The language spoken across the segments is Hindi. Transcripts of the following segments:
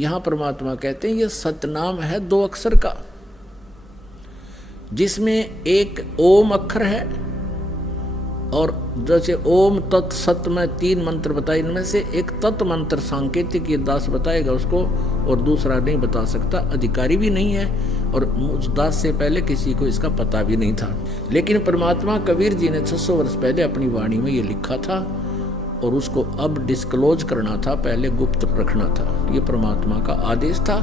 यहां परमात्मा कहते हैं ये सतनाम है 2 अक्षर का, जिसमें एक ओम अक्षर है, और जैसे ओम तत् सत में 3 मंत्र बताए, इनमें से एक तत् मंत्र सांकेतिक ये दास बताएगा उसको, और दूसरा नहीं बता सकता, अधिकारी भी नहीं है, और उस दास से पहले किसी को इसका पता भी नहीं था। लेकिन परमात्मा कबीर जी ने 600 वर्ष पहले अपनी वाणी में ये लिखा था, और उसको अब डिस्क्लोज करना था, पहले गुप्त रखना था। ये परमात्मा का आदेश था।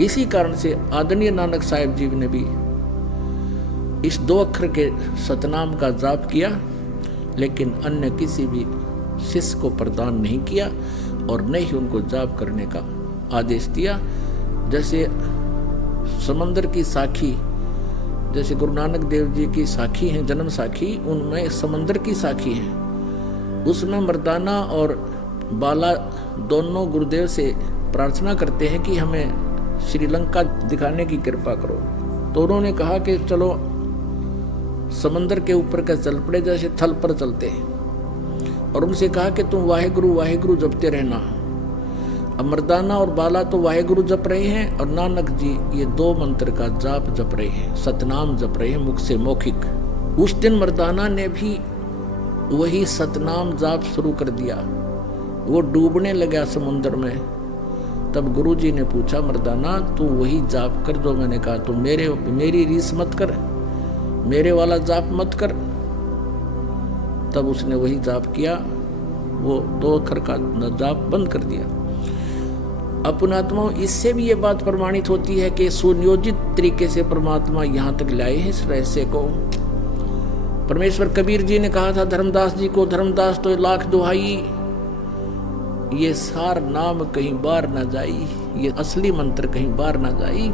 इसी कारण से आदरणीय नानक साहिब जी ने भी इस 2 अक्षर के सतनाम का जाप किया, लेकिन अन्य किसी भी शिष्य को प्रदान नहीं किया, और न ही उनको जाप करने का आदेश दिया। जैसे समंदर की साखी, जैसे गुरु नानक देव जी की साखी है, जन्म साखी, उनमें समंदर की साखी है, उसमें मर्दाना और बाला दोनों गुरुदेव से प्रार्थना करते हैं कि हमें श्रीलंका दिखाने की कृपा करो। तो उन्होंने कहा कि चलो समंदर के ऊपर का चल पड़े, जैसे थल पर चलते हैं, और उनसे कहा कि तुम वाहेगुरु वाहेगुरु जपते रहना। अब मर्दाना और बाला तो वाहेगुरु जप रहे हैं, और नानक जी ये 2 मंत्र का जाप जप रहे हैं, सतनाम जप रहे हैं मुख से मौखिक। उस दिन मर्दाना ने भी वही सतनाम जाप शुरू कर दिया। वो डूबने लगा समुद्र में। तब गुरु जी ने पूछा, मर्दाना तू वही जाप कर जो मैंने कहा, तू मेरी रीस मत कर, मेरे वाला जाप मत कर। तब उसने वही जाप किया, वो 2 अक्षर का जाप बंद कर दिया। अपनात्मा, इससे भी ये बात प्रमाणित होती है कि सुनियोजित तरीके से परमात्मा यहाँ तक लाए हैं इस रहस्य को। परमेश्वर कबीर जी ने कहा था धर्मदास जी को, धर्मदास तो 1,00,000 दुहाई, ये सार नाम कहीं बार ना जाई, ये असली मंत्र कहीं बार ना जाई।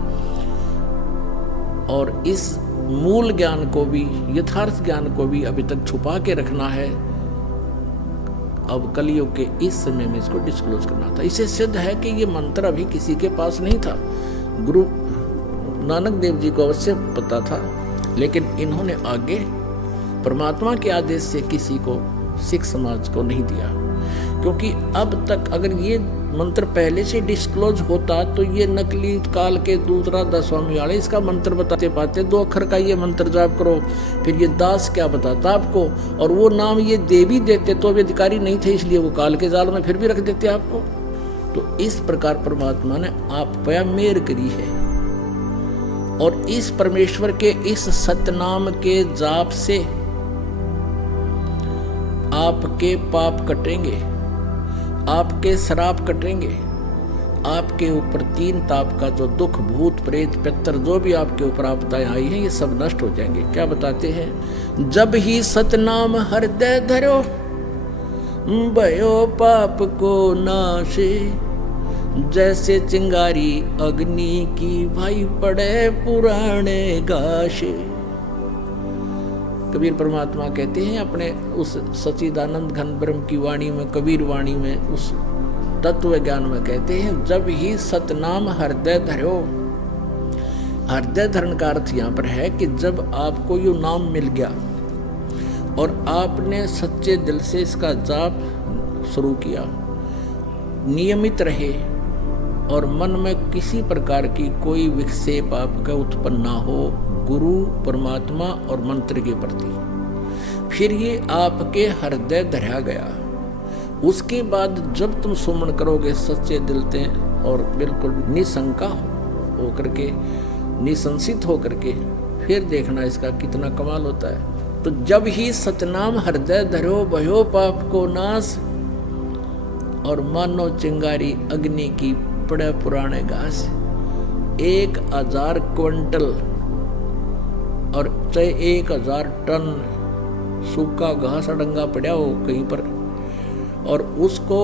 और इस मूल ज्ञान को भी, यथार्थ ज्ञान को भी अभी तक छुपा के रखना है। अब कलयुग के इस समय में इसको डिस्क्लोज करना था। इसे सिद्ध है कि ये मंत्र अभी किसी के पास नहीं था। गुरु नानक देव जी को अवश्य पता था, लेकिन इन्होंने आगे परमात्मा के आदेश से किसी को, सिख समाज को नहीं दिया। क्योंकि अब तक अगर ये मंत्र पहले से डिस्क्लोज होता तो ये नकली काल के दूसरा दस्वामी वाले इसका मंत्र बताते पाते, 2 अक्षर का ये मंत्र जाप करो, फिर ये दास क्या बताता आपको, और वो नाम ये दे भी देते तो भी अधिकारी नहीं थे, इसलिए वो काल के जाल में फिर भी रख देते आपको। तो इस प्रकार परमात्मा ने आप पे मेहर करी है, और इस परमेश्वर के इस सतनाम के जाप से आपके पाप कटेंगे, आपके श्राप कटेंगे, आपके ऊपर 3 ताप का जो दुख, भूत प्रेत पितर जो भी आपके ऊपर आपदाएं आई हैं, ये सब नष्ट हो जाएंगे। क्या बताते हैं, जब ही सतनाम हृदय धरो, भयो पाप को नाशे, जैसे चिंगारी अग्नि की भाई पड़े पुराने गाशे। कबीर परमात्मा कहते हैं अपने उस सच्चिदानंद घन ब्रह्म की वाणी में, कबीर वाणी में, उस तत्व ज्ञान में कहते हैं, जब ही सतनाम हृदय धरो। हृदय धरण का अर्थ यहाँ पर है कि जब आपको ये नाम मिल गया और आपने सच्चे दिल से इसका जाप शुरू किया, नियमित रहे, और मन में किसी प्रकार की कोई विक्षेप आपका उत्पन्न ना हो गुरु, परमात्मा और मंत्र के प्रति, फिर ये आपके हृदय धरा गया। उसके बाद जब तुम सुमन करोगे सच्चे दिल से और बिल्कुल निशंका होकर के, निसंसित होकर के, फिर देखना इसका कितना कमाल होता है। तो जब ही सतनाम हृदय धरो, भयो पाप को नाश, और मानो चिंगारी अग्नि की पड़े पुराने घास। 1000 क्विंटल और चाहे 1000 टन सूखा घास अडंगा पड़ा हो कहीं पर, और उसको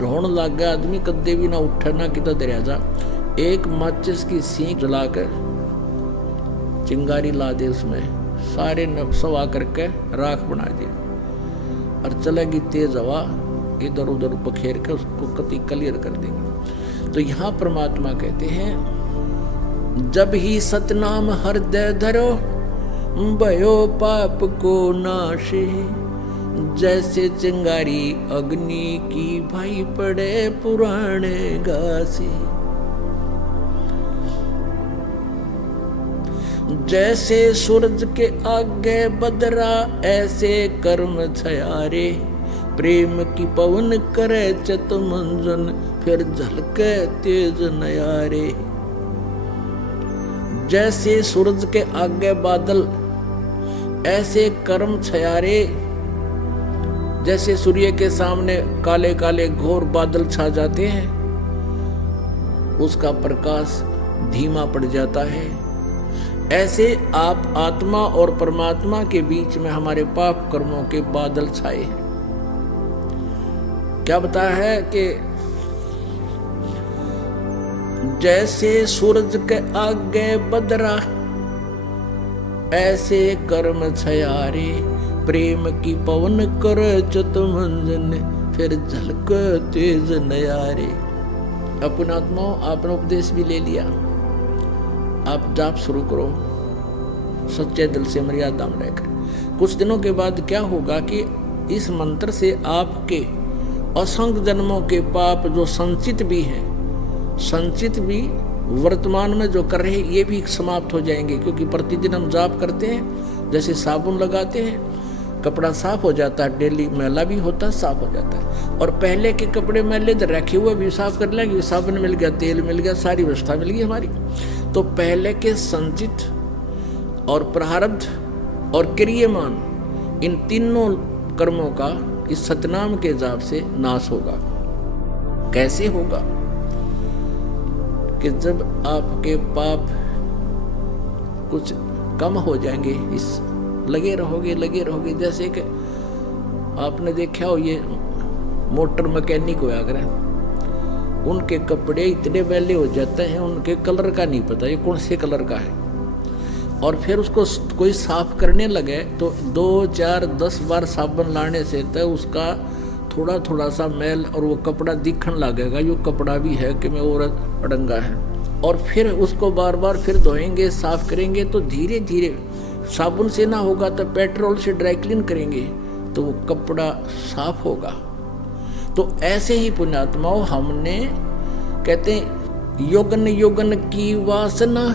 ढोण लग गया आदमी, कदे भी ना उठा ना कितना दरिया जा, एक माचिस की सीख जलाकर चिंगारी ला दे, उसमें सारे सवा करके राख बना दे, और चलेगी तेज हवा, इधर उधर बखेर के उसको कति क्लियर कर देंगे। तो यहाँ परमात्मा कहते हैं, जब ही सतनाम हृदय धरो, भयो पाप को नाशे, जैसे चिंगारी अग्नि की भाई पड़े पुराने घासे। जैसे सूरज के आगे बदरा ऐसे कर्म छयारे, प्रेम की पवन करे चत मंजन फिर झलके तेज नयारे। जैसे सूरज के आगे बादल ऐसे कर्म छयारे, जैसे सूर्य के सामने काले काले घोर बादल छा जाते हैं, उसका प्रकाश धीमा पड़ जाता है, ऐसे आप आत्मा और परमात्मा के बीच में हमारे पाप कर्मों के बादल छाए हैं। क्या बताया है कि जैसे सूरज के आगे बदरा ऐसे कर्म छयारे, प्रेम की पवन कर चत मंजन फिर झलक तेज नयारे। अपने आत्माओं, आपने उपदेश भी ले लिया, आप जाप शुरू करो सच्चे दिल से मर्यादा में रहकर। कुछ दिनों के बाद क्या होगा कि इस मंत्र से आपके असंख्य जन्मों के पाप जो संचित भी हैं, संचित भी वर्तमान में जो कर रहे हैं, ये भी समाप्त हो जाएंगे। क्योंकि प्रतिदिन हम जाप करते हैं, जैसे साबुन लगाते हैं कपड़ा साफ हो जाता है, डेली मैला भी होता है, साफ हो जाता है। और पहले के कपड़े मैले रखे हुए भी साफ कर लेंगे, साबुन मिल गया, तेल मिल गया, सारी व्यवस्था मिल गई हमारी। तो पहले के संचित और प्रारब्ध और क्रियमान, इन तीनों कर्मों का इस सतनाम के जाप से नाश होगा। कैसे होगा? कि जब आपके पाप कुछ कम हो जाएंगे, इस लगे रहोगे। जैसे कि आपने देखा हो, ये मोटर मैकेनिक होया करें, उनके कपड़े इतने मैले हो जाते हैं, उनके कलर का नहीं पता ये कौन से कलर का है। और फिर उसको कोई साफ करने लगे तो 2, 4, 10 बार साबुन लाने से तो उसका थोड़ा सा मैल और वो कपड़ा दिखने लगेगा, ये कपड़ा भी है कि मैं औरत अड़ंगा है। और फिर उसको बार बार फिर धोएंगे, साफ करेंगे, तो धीरे धीरे साबुन से ना होगा तो पेट्रोल से ड्राई क्लीन करेंगे तो वो कपड़ा साफ होगा। तो ऐसे ही पुण्यात्माओं, हमने कहते हैं योगन योगन की वासना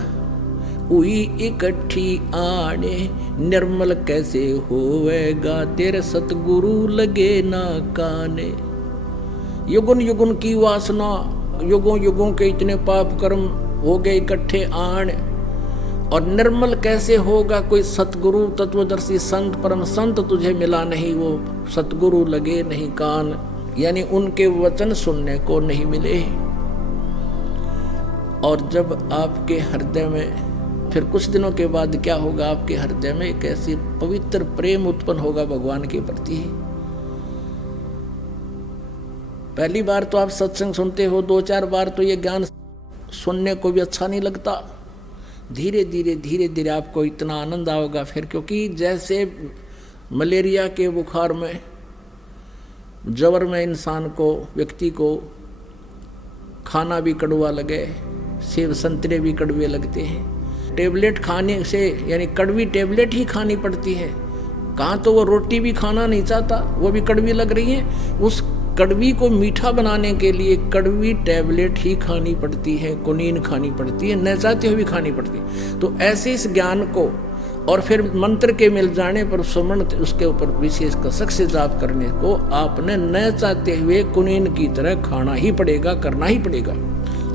हुई इकट्ठी आने, निर्मल कैसे होवेगा तेरे सतगुरु लगे ना काने। युगन युगन की वासना, युगों युगों के इतने पाप कर्म हो गए इकट्ठे आण, और निर्मल कैसे होगा कोई सतगुरु तत्वदर्शी संत परम संत तुझे मिला नहीं, वो सतगुरु लगे नहीं कान, यानी उनके वचन सुनने को नहीं मिले। और जब आपके हृदय में फिर कुछ दिनों के बाद क्या होगा, आपके हृदय में एक ऐसी पवित्र प्रेम उत्पन्न होगा भगवान के प्रति। पहली बार तो आप सत्संग सुनते हो, 2-4 बार तो ये ज्ञान सुनने को भी अच्छा नहीं लगता। धीरे धीरे आपको इतना आनंद आओगा फिर, क्योंकि जैसे मलेरिया के बुखार में, जवर में इंसान को, व्यक्ति को खाना भी कड़वा लगे, सेब संतरे भी कड़वे लगते हैं, टेबलेट खाने से, यानी कड़वी टेबलेट ही खानी पड़ती है। कहाँ तो वो रोटी भी खाना नहीं चाहता, वो भी कड़वी लग रही है, उस कड़वी को मीठा बनाने के लिए कड़वी टेबलेट ही खानी पड़ती है, कुनीन खानी पड़ती है, न चाहते हुए भी खानी पड़ती है। तो ऐसे इस ज्ञान को और फिर मंत्र के मिल जाने पर सुमन उसके ऊपर विशेष कसक से जाप करने को आपने न चाहते हुए कुनीन की तरह खाना ही पड़ेगा, करना ही पड़ेगा।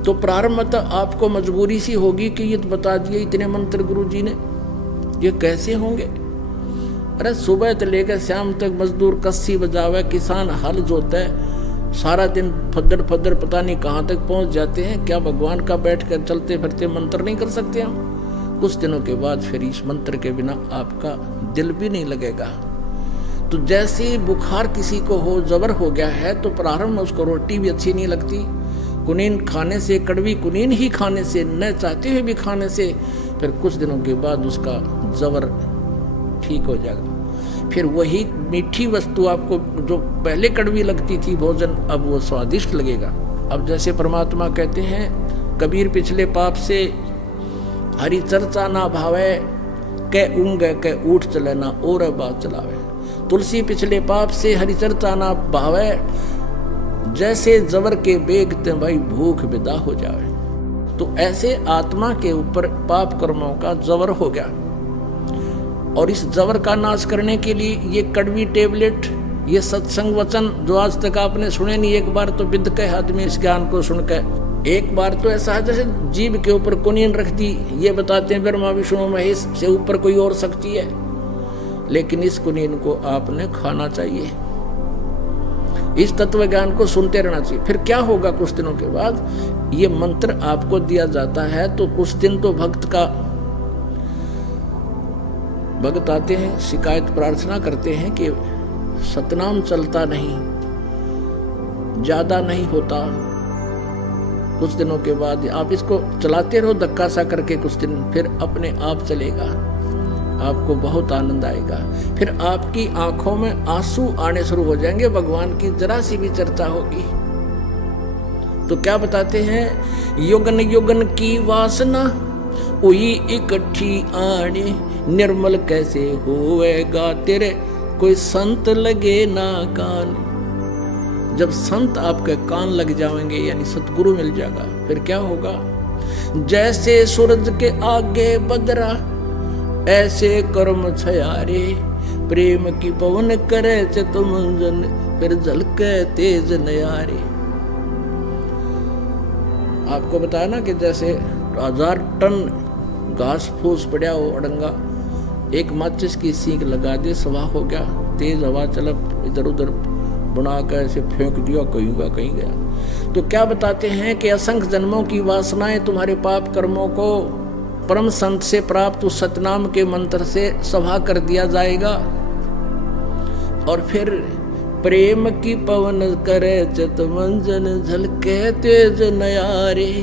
तो प्रारंभ में तो आपको मजबूरी सी होगी कि ये तो बता दिए इतने मंत्र गुरु जी ने, ये कैसे होंगे। अरे सुबह से लेकर शाम तक मजदूर कस्सी बजावे, किसान हल जोता है, सारा दिन फद्दर फद्दर पता नहीं कहाँ तक पहुँच जाते हैं। क्या भगवान का बैठ कर चलते फिरते मंत्र नहीं कर सकते हम? कुछ दिनों के बाद फिर इस मंत्र के बिना आपका दिल भी नहीं लगेगा। तो जैसे बुखार किसी को हो, जबर हो गया है, तो प्रारंभ में उसको रोटी भी अच्छी नहीं लगती, कुनीन खाने से, कड़वी कुनीन ही खाने से, न चाहते हुए भी खाने से, फिर कुछ दिनों के बाद उसका जबर ठीक हो जाएगा। फिर वही मीठी वस्तु आपको जो पहले कड़वी लगती थी भोजन, अब वो स्वादिष्ट लगेगा। अब जैसे परमात्मा कहते हैं, कबीर पिछले पाप से हरि चर्चा ना भावे, कै ऊँग कै ऊठ चले ना और बात चलावे। तुलसी पिछले पाप से हरि चर्चा ना भावे, जैसे जबर के बेग ते भाई भूख विदा हो जावे। तो ऐसे आत्मा के ऊपर पाप कर्मों का जबर हो गया, और इस जबर का नाश करने के लिए ये कड़वी टेबलेट, ये सत्संग वचन जो आज तक आपने सुने नहीं, एक बार तो विद कहे आदमी इस ज्ञान को सुनकर, एक बार तो ऐसा है जैसे जीव के ऊपर कुनीन रख दी, ये बताते हैं ब्रह्मा विष्णु महेश से ऊपर कोई और शक्ति है, लेकिन इस कुनीन को आपने खाना चाहिए, इस तत्व ज्ञान को सुनते रहना चाहिए। फिर क्या होगा, कुछ दिनों के बाद ये मंत्र आपको दिया जाता है, तो कुछ दिन तो भक्त आते हैं, शिकायत प्रार्थना करते हैं कि सतनाम चलता नहीं, ज्यादा नहीं होता। कुछ दिनों के बाद आप इसको चलाते रहो धक्का सा करके, कुछ दिन फिर अपने आप चलेगा, आपको बहुत आनंद आएगा। फिर आपकी आंखों में आंसू आने शुरू हो जाएंगे, भगवान की जरा सी भी चर्चा होगी। तो क्या बताते हैं, युगन युगन की वासना हुई इकट्ठी आने, निर्मल कैसे होएगा तेरे कोई संत लगे ना कान। जब संत आपके कान लग जाएंगे, यानी सतगुरु मिल जाएगा, फिर क्या होगा, जैसे सूरज के आगे बदरा ऐसे कर्म छयारे, प्रेम की पवन करे चितमंजन फिर झलके तेज नयारे। आपको बताया ना कि जैसे 1000 टन घास फूस पड़ा हो अड़ंगा, एक माचिस की सींग लगा दे, सवा हो गया, तेज हवा चलप इधर उधर बना कर ऐसे फेंक दिया, कहीं का कहीं गया। तो क्या बताते हैं कि असंख्य जन्मों की वासनाएं तुम्हारे पाप कर्मों को परम संत से प्राप्त उस सतनाम के मंत्र से सभा कर दिया जाएगा, और फिर प्रेम की पवन करे चितमंजन झलके तेज नयारे।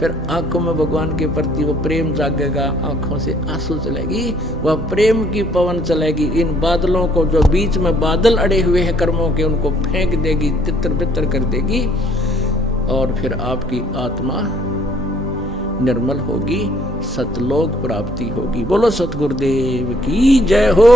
फिर आंखों में भगवान के प्रति वो प्रेम जागेगा, आंखों से आंसू चलेगी, वह प्रेम की पवन चलेगी। इन बादलों को, जो बीच में बादल अड़े हुए हैं कर्मों के, उनको फेंक देगी, तितर बितर कर देगी, और फिर आपकी आत्मा निर्मल होगी, सतलोक प्राप्ति होगी। बोलो सतगुरुदेव की जय हो।